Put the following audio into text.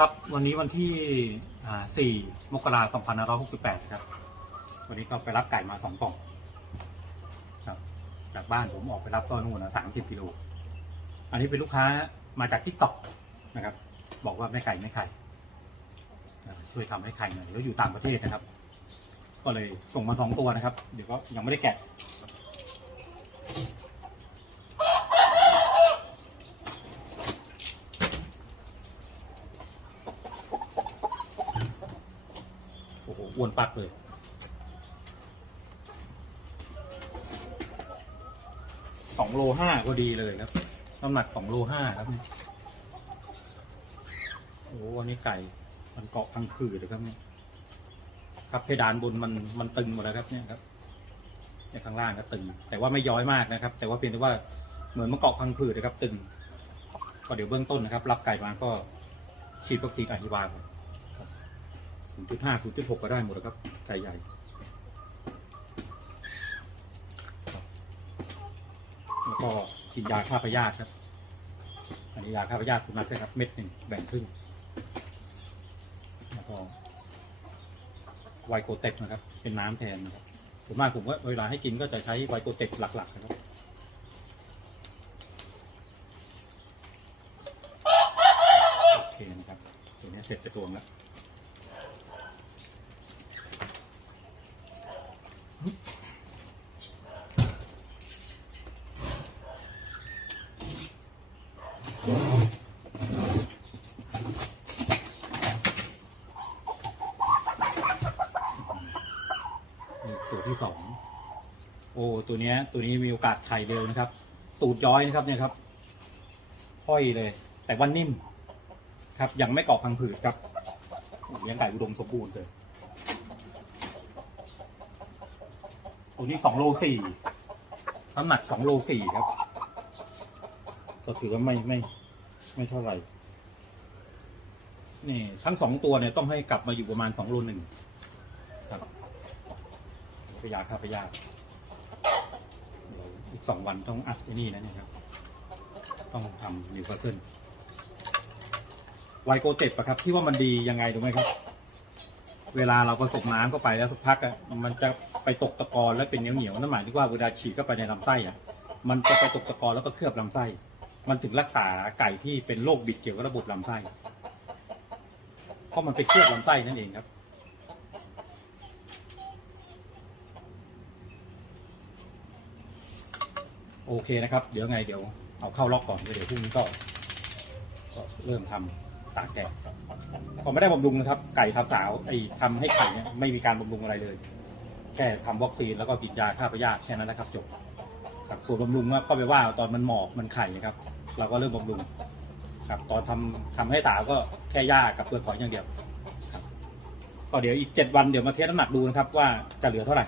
ครับวันนี้วันที่ 4 มกราคม2568 ครับ วันนี้ก็ไปรับไก่มาสองกล่องครับ จากบ้านผมออกไปรับก็นู่นนะ30 กิโล อันนี้เป็นลูกค้ามาจากทิกตอกนะครับ บอกว่าไม่ไก่ไม่ไข่ช่วยทำให้ไข่หน่อยแล้วอยู่ต่างประเทศนะครับ ก็เลยส่งมาสองตัวนะครับ เดี๋ยวก็ยังไม่ได้แกะ อ้วนปักเลยสองโลห้าก็ดีเลยครับน้ำหนักสองโลห้าครับเนี่ยโอ้โหอันนี้ไก่มันเกาะพังผืดเลยครับเนี่ยครับเพดานบนมันมันตึงหมดแล้วครับเนี่ยครับในข้างล่างก็ตึง แต่ว่าไม่ย้อยมากนะครับ แต่ว่าเพียงแต่ว่าเหมือนมันเกาะพังผืดนะครับ ตึง ก็เดี๋ยวเบื้องต้นนะครับ รับไก่มาก็ฉีดวัคซีนอหิวาครับ ศูนย์จุดห้าศูนย์จุดหกก็ได้หมดแล้วครับไก่ใหญ่แล้วก็กินยาฆ่าพยาธิครับ อันนี้ยาฆ่าพยาธิสุนัขนะครับ เม็ดหนึ่งแบ่งครึ่งแล้วก็ไวโกเต็กนะครับ เป็นน้ำแทนนะครับส่วนมากผมก็เวลาให้กินก็จะใช้ไวโกเต็กหลัก ๆ นะครับโอเคนะครับตัวนี้เสร็จไปตัวงแล้ว ตัวที่สองโอ้ตัวเนี้ย ตัวนี้มีโอกาสไข่เร็วนะครับ ตูดย้อยนะครับเนี่ยครับห้อยเลย แต่ว่านิ่ม ครับ ยังไม่เกาะพังผืดครับยังไก่อุดมสมบูรณ์เลยตัวนี้สองโลสี่น้ำหนักสองโลสี่ครับ ก็ถือว่าไม่ไม่ ไม่เท่าไหร่ นี่ ทั้งสองตัวเนี่ยต้องให้กลับมาอยู่ประมาณสองโลหนึ่งครับพยาค่าพยาธิเดี๋ยวอีกสองวันต้องอัดไอ้นี่นะเนี่ยครับ ต้องทำนิวคาสเซิลไวโกเต็ดปะครับ ที่ว่ามันดียังไงรู้ไหมครับ เวลาเราผสมน้ำเข้าไปแล้วสักพักอะมันจะไปตกตะกอนแล้วเป็นเหนียวเหนียวๆนั่นหมายถึงว่าเวลาฉีดเข้าไปในลำไส้อะมันจะไปตกตะกอนแล้วก็เคลือบลำไส้ มันถึงรักษาไก่ที่เป็นโรคบิดเกี่ยวกับระบบลำไส้ เพราะมันไปเคลือบลำไส้นั่นเองครับ โอเคนะครับ เดี๋ยวไงเดี๋ยวเอาเข้าล็อกก่อนเดี๋ยวพรุ่งนี้ก็ก็เริ่มทำตากแดดผมไม่ได้บำรุงนะครับ ไก่ทับสาวไอ้ทำให้ไข่เนี่ยไม่มีการบำรุงอะไรเลย แค่ทำวัคซีนแล้วก็กินยาฆ่าพยาธิแค่นั้นนะครับจบ ครับส่วนบำรุงก็เข้าไปว่าตอนมันหมอกมันไข่ครับ เราก็เริ่มบำรุง ครับ ตอนทำทำให้สาวก็แค่หญ้ากับเปลือกหอยอย่างเดียวครับก็เดี๋ยวอีกเจ็ดวันเดี๋ยวมาเทสน้ำหนักดูนะครับ ว่าจะเหลือเท่าไหร่